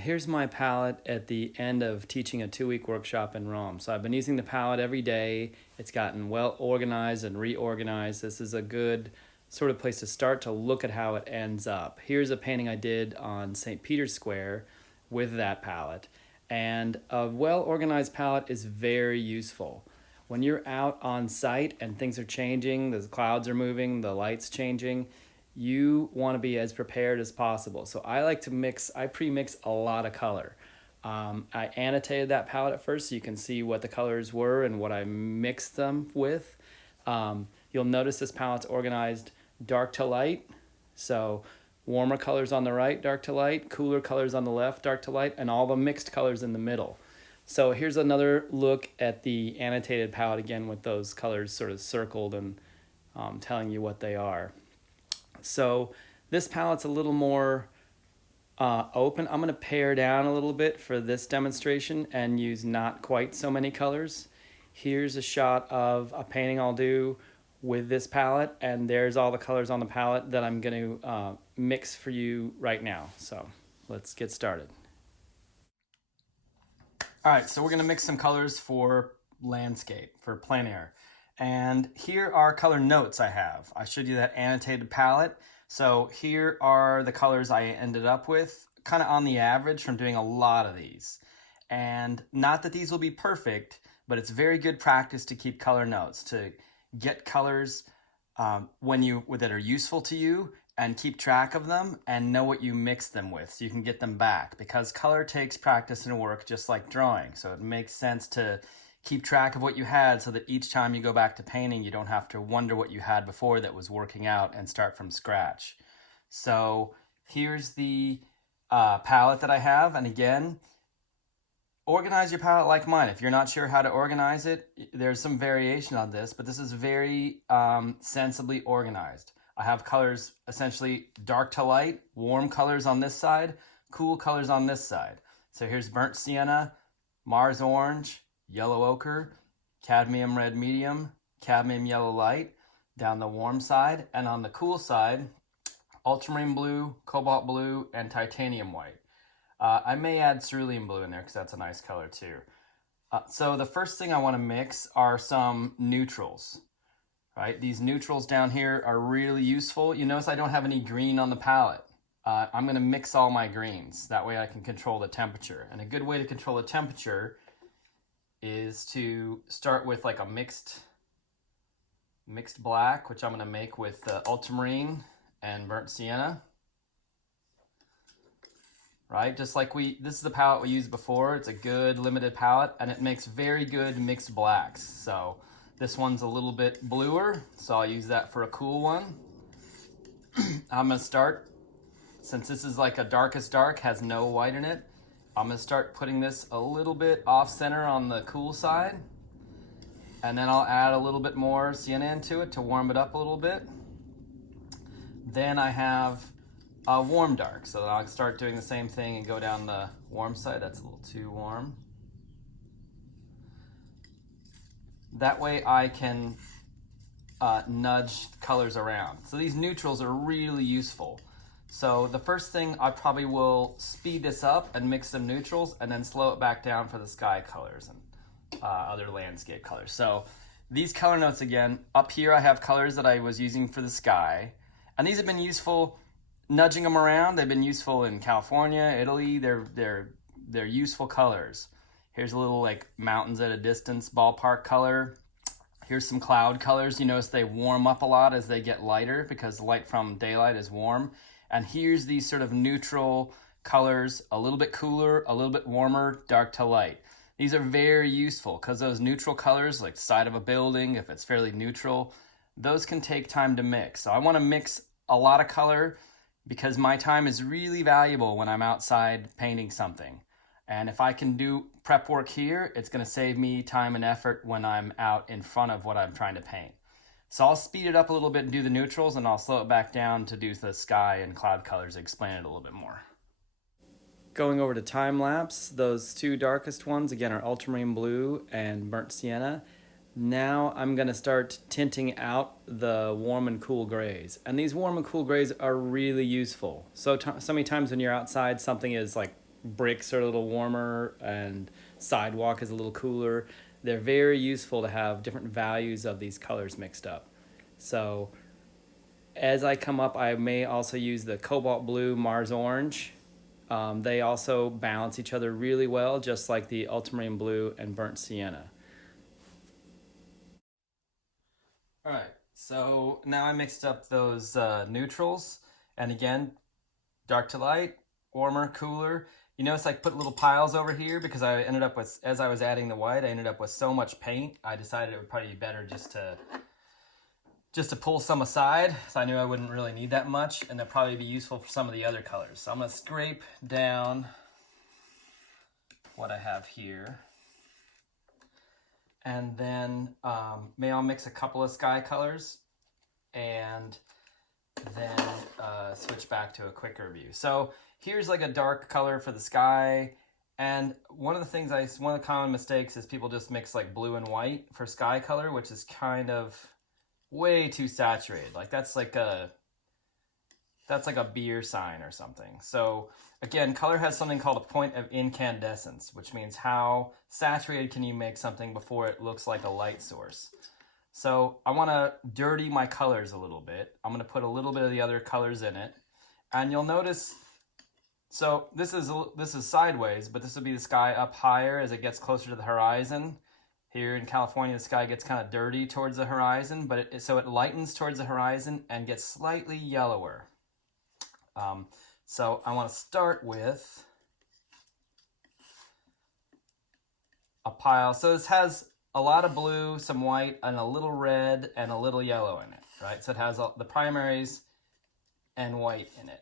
Here's my palette at the end of teaching a 2-week workshop in Rome. So I've been using the palette every day. It's gotten well organized and reorganized. This is a good sort of place to start to look at how it ends up. Here's a painting I did on St. Peter's Square with that palette. And a well-organized palette is very useful. When you're out on site and things are changing, the clouds are moving, the light's changing, you want to be as prepared as possible. So I like to I pre-mix a lot of color. I annotated that palette at first so you can see what the colors were and what I mixed them with. You'll notice this palette's organized dark to light. So warmer colors on the right, dark to light, cooler colors on the left, dark to light, and all the mixed colors in the middle. So here's another look at the annotated palette again with those colors sort of circled and telling you what they are. So this palette's a little more open. I'm going to pare down a little bit for this demonstration and use not quite so many colors. Here's a shot of a painting I'll do with this palette, and there's all the colors on the palette that I'm going to mix for you right now. So let's get started. All right, so we're going to mix some colors for landscape, for plein air. And here are color notes I have. I showed you that annotated palette. So here are the colors I ended up with, kind of on the average from doing a lot of these. And not that these will be perfect, but it's very good practice to keep color notes, to get colors that are useful to you and keep track of them and know what you mix them with so you can get them back. Because color takes practice and work just like drawing. So it makes sense to keep track of what you had so that each time you go back to painting, you don't have to wonder what you had before that was working out and start from scratch. So here's the palette that I have. And again, organize your palette like mine. If you're not sure how to organize it, there's some variation on this, but this is very sensibly organized. I have colors essentially dark to light, warm colors on this side, cool colors on this side. So here's burnt sienna, Mars orange, yellow ochre, cadmium red medium, cadmium yellow light down the warm side, and on the cool side, ultramarine blue, cobalt blue, and titanium white. I may add cerulean blue in there because that's a nice color too. So the first thing I want to mix are some neutrals. Right? These neutrals down here are really useful. You notice I don't have any green on the palette. I'm going to mix all my greens. That way I can control the temperature. And a good way to control the temperature is to start with like a mixed black, which I'm going to make with ultramarine and burnt sienna. Right, just like this is the palette we used before. It's a good limited palette and it makes very good mixed blacks. So this one's a little bit bluer, so I'll use that for a cool one. I'm going to start, since this is like a darkest dark, has no white in it, I'm going to start putting this a little bit off center on the cool side. And then I'll add a little bit more sienna into it to warm it up a little bit. Then I have a warm dark. So I'll start doing the same thing and go down the warm side. That's a little too warm. That way I can nudge colors around. So these neutrals are really useful. So the first thing, I probably will speed this up and mix some neutrals and then slow it back down for the sky colors and other landscape colors. So these color notes again, up here I have colors that I was using for the sky. And these have been useful, nudging them around. They've been useful in California, Italy. They're useful colors. Here's a little like mountains at a distance ballpark color. Here's some cloud colors. You notice they warm up a lot as they get lighter because the light from daylight is warm. And here's these sort of neutral colors, a little bit cooler, a little bit warmer, dark to light. These are very useful because those neutral colors, like the side of a building, if it's fairly neutral, those can take time to mix. So I want to mix a lot of color because my time is really valuable when I'm outside painting something. And if I can do prep work here, it's going to save me time and effort when I'm out in front of what I'm trying to paint. So I'll speed it up a little bit and do the neutrals, and I'll slow it back down to do the sky and cloud colors, explain it a little bit more. Going over to time lapse, those two darkest ones, again, are ultramarine blue and burnt sienna. Now I'm going to start tinting out the warm and cool grays. And these warm and cool grays are really useful. So many times when you're outside, something is like bricks are a little warmer and sidewalk is a little cooler. They're very useful to have different values of these colors mixed up. So as I come up, I may also use the cobalt blue, Mars orange. They also balance each other really well, just like the ultramarine blue and burnt sienna. All right, so now I mixed up those neutrals, and again, dark to light, warmer, cooler. You notice I put little piles over here because I ended up with, as I was adding the white, I ended up with so much paint. I decided it would probably be better just to pull some aside, so I knew I wouldn't really need that much, and that'd probably be useful for some of the other colors. So I'm gonna scrape down what I have here. And then I'll mix a couple of sky colors and then switch back to a quicker view. So here's like a dark color for the sky. And one of the common mistakes is people just mix like blue and white for sky color, which is kind of way too saturated. Like that's like a beer sign or something. So again, color has something called a point of incandescence, which means how saturated can you make something before it looks like a light source. So I want to dirty my colors a little bit. I'm going to put a little bit of the other colors in it. And you'll notice, so this is sideways, but this would be the sky up higher as it gets closer to the horizon. Here in California, the sky gets kind of dirty towards the horizon, but so it lightens towards the horizon and gets slightly yellower. So I want to start with a pile. So this has a lot of blue, some white, and a little red, and a little yellow in it, right? So it has the primaries and white in it.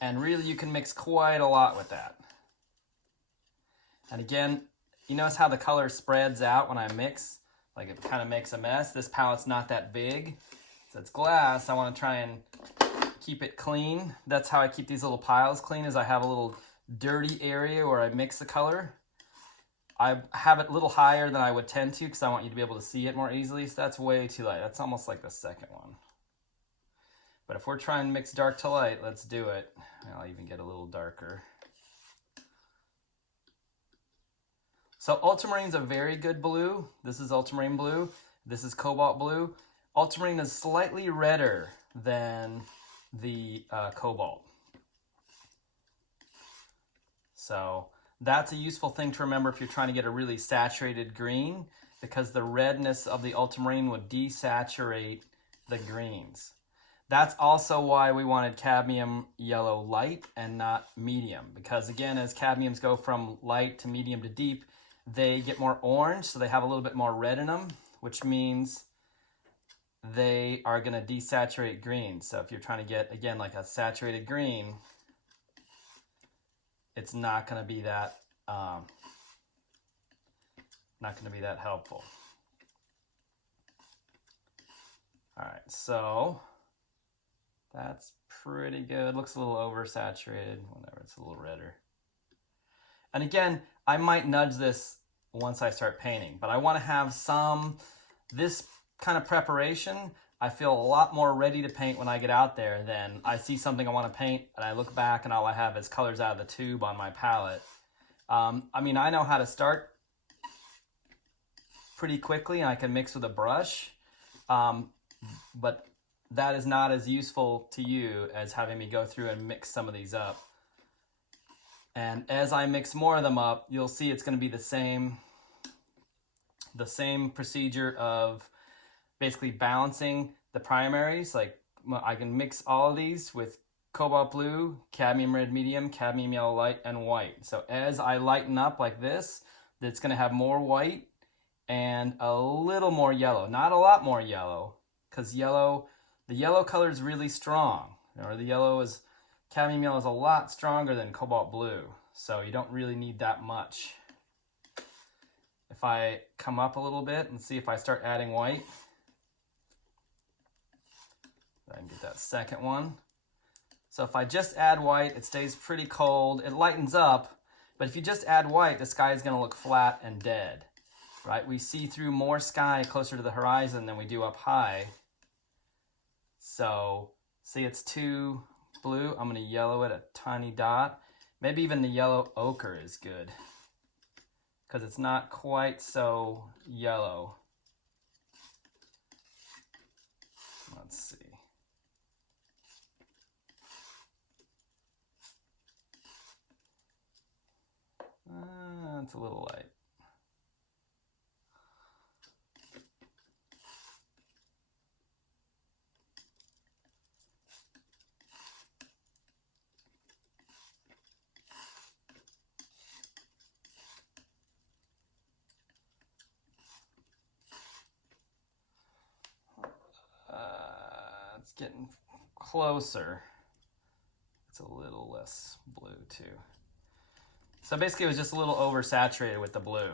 And really you can mix quite a lot with that. And again, you notice how the color spreads out when I mix? Like it kind of makes a mess. This palette's not that big. So it's glass. I want to try and keep it clean. That's how I keep these little piles clean, is I have a little dirty area where I mix the color. I have it a little higher than I would tend to because I want you to be able to see it more easily. So that's way too light. That's almost like the second one. But if we're trying to mix dark to light, let's do it. I'll even get a little darker. So ultramarine's a very good blue. This is ultramarine blue. This is cobalt blue. Ultramarine is slightly redder than the cobalt. So that's a useful thing to remember if you're trying to get a really saturated green, because the redness of the ultramarine would desaturate the greens. That's also why we wanted cadmium yellow light and not medium, because again, as cadmiums go from light to medium to deep, they get more orange, so they have a little bit more red in them, which means they are going to desaturate green. So if you're trying to get, again, like a saturated green, it's not going to be that helpful. All right, so that's pretty good. Looks a little oversaturated. Whenever it's a little redder. And again, I might nudge this once I start painting, but I want to have this kind of preparation. I feel a lot more ready to paint when I get out there than I see something I want to paint and I look back and all I have is colors out of the tube on my palette. I mean, I know how to start pretty quickly and I can mix with a brush, but that is not as useful to you as having me go through and mix some of these up. And as I mix more of them up, you'll see it's going to be the same procedure of basically balancing the primaries. Like I can mix all of these with cobalt blue, cadmium red medium, cadmium yellow light, and white. So as I lighten up like this, it's going to have more white and a little more yellow. Not a lot more yellow, because the yellow color is really strong. Or cadmium yellow is a lot stronger than cobalt blue, so you don't really need that much. If I come up a little bit and see if I start adding white, I can get that second one. So if I just add white, it stays pretty cold. It lightens up, but if you just add white, the sky is going to look flat and dead, right? We see through more sky closer to the horizon than we do up high. So see, it's too blue. I'm going to yellow it a tiny dot. Maybe even the yellow ochre is good because it's not quite so yellow. Let's see. It's a little light. It's getting closer. It's a little less blue too. So basically it was just a little oversaturated with the blue.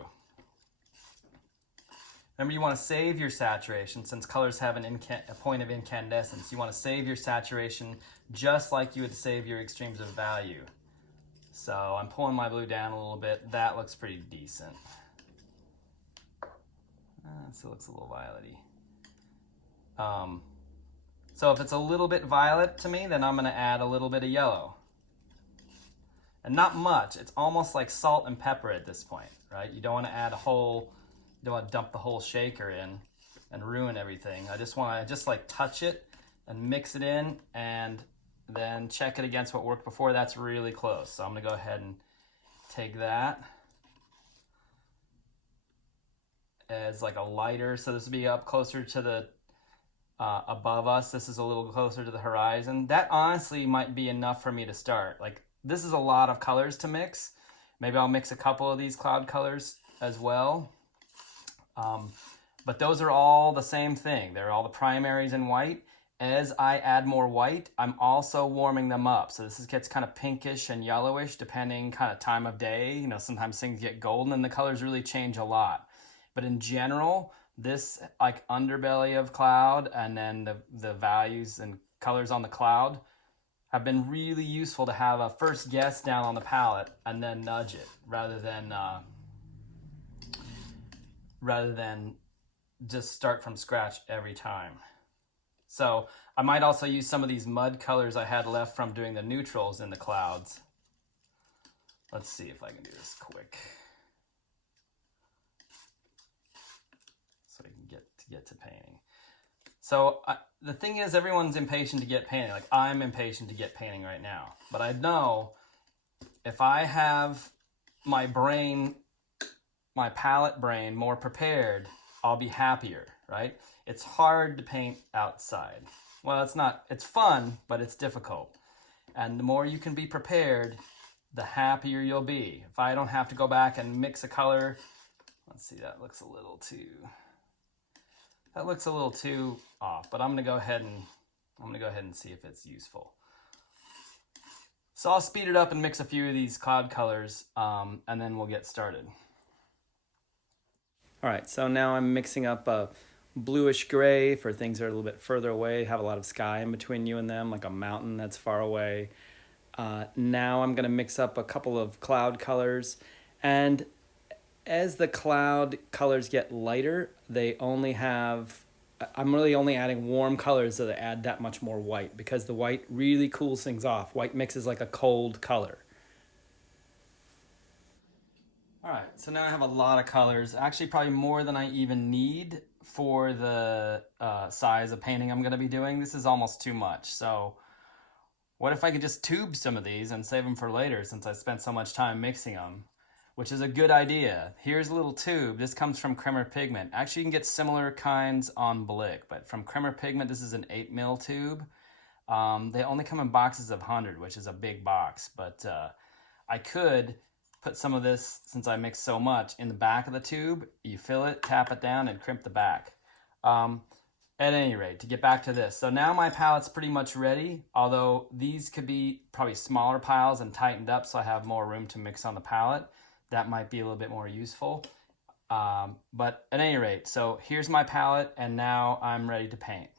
Remember, you want to save your saturation since colors have a point of incandescence. You want to save your saturation just like you would save your extremes of value. So I'm pulling my blue down a little bit. That looks pretty decent. It still looks a little violety. So if it's a little bit violet to me, then I'm going to add a little bit of yellow. And not much. It's almost like salt and pepper at this point, right? You don't want to add you don't want to dump the whole shaker in and ruin everything. I just want to like touch it and mix it in and then check it against what worked before. That's really close. So I'm going to go ahead and take that as like a lighter. So this would be up closer to the above us. This is a little closer to the horizon. That honestly might be enough for me to start. Like, this is a lot of colors to mix. Maybe I'll mix a couple of these cloud colors as well. But those are all the same thing. They're all the primaries in white. As I add more white, I'm also warming them up. So this gets kind of pinkish and yellowish depending kind of time of day. You know, sometimes things get golden and the colors really change a lot. But in general, this like underbelly of cloud and then the values and colors on the cloud have been really useful to have a first guess down on the palette and then nudge it rather than just start from scratch every time. So I might also use some of these mud colors I had left from doing the neutrals in the clouds. Let's see if I can do this quick. So I can get to painting. So the thing is, everyone's impatient to get painting. Like, I'm impatient to get painting right now. But I know if I have my palette brain more prepared, I'll be happier, right? It's hard to paint outside. Well, it's fun, but it's difficult. And the more you can be prepared, the happier you'll be. If I don't have to go back and mix a color, let's see, that looks a little too off, but I'm gonna go ahead and see if it's useful. So I'll speed it up and mix a few of these cloud colors, and then we'll get started. All right, so now I'm mixing up a bluish gray for things that are a little bit further away, have a lot of sky in between you and them, like a mountain that's far away. Now I'm gonna mix up a couple of cloud colors, and as the cloud colors get lighter, I'm really only adding warm colors so that add that much more white because the white really cools things off. White mixes like a cold color. All right, so now I have a lot of colors, actually probably more than I even need for the size of painting I'm gonna be doing. This is almost too much. So what if I could just tube some of these and save them for later since I spent so much time mixing them? Which is a good idea. Here's a little tube. This comes from Cremer Pigment. Actually, you can get similar kinds on Blick, but from Cremer Pigment, this is an 8mm tube. They only come in boxes of 100, which is a big box, but I could put some of this, since I mix so much, in the back of the tube. You fill it, tap it down, and crimp the back. At any rate, to get back to this. So now my palette's pretty much ready, although these could be probably smaller piles and tightened up so I have more room to mix on the palette. That might be a little bit more useful. But at any rate, so here's my palette, and now I'm ready to paint.